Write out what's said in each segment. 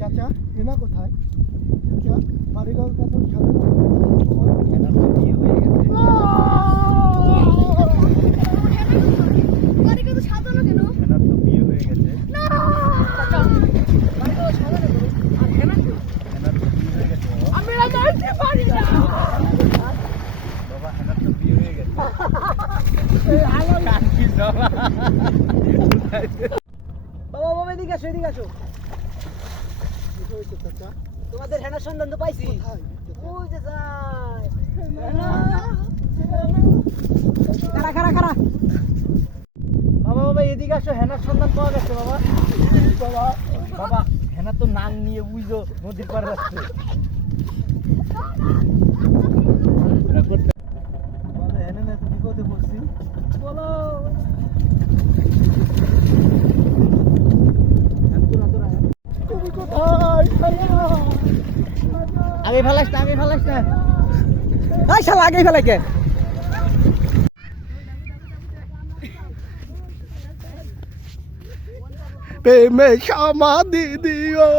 চাচা হেনা কোথায়? চাচা মারিগাঁও কত হেনার তো বিয়ে হয়ে গেছে। মারিগাঁও তো সাজানো কেন? হেনার তো বিয়ে হয়ে গেছে। চাচা মারিগাঁও সাজানো কেন? আর হেনা কি? হেনার তো বিয়ে হয়ে গেছে বাবা। আমি না মারতে পারি না। বাবা হেনার তো বিয়ে হয়ে গেছে। হালাল কানকিস বাবা। বাবা বাবা এদিকে আসো এদিকে আসো। কি হয়েছে চাচা? তোমাদের হেনার সন্ধান তো পাইছি। কোথায়? ওই যে যায় হেনা খারা খারা খারা বাবা বাবা এদিকে আসো, হেনার সন্ধান পাওয়া গেছে বাবা। বাবা বাবা হেনা তো নাং নিয়ে বুঝো নদীর পাড়ে যাচ্ছে। বাবা হেনা না তো বিপদে পড়ছি। বলো তুমি কোথায়? আগে ফেলাস না, আগে ফেলাস না। এই শালা আগে ফেলাই কে? প্রেমে সমাধি দিও।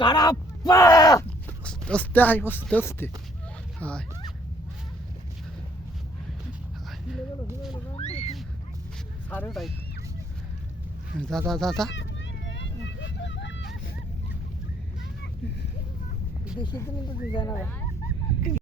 কারাপ্পা আস্তে আয়, আস্তে আস্তে আয়। আরে ভাই যা যা যা যা। দেখি তুমি তো জানা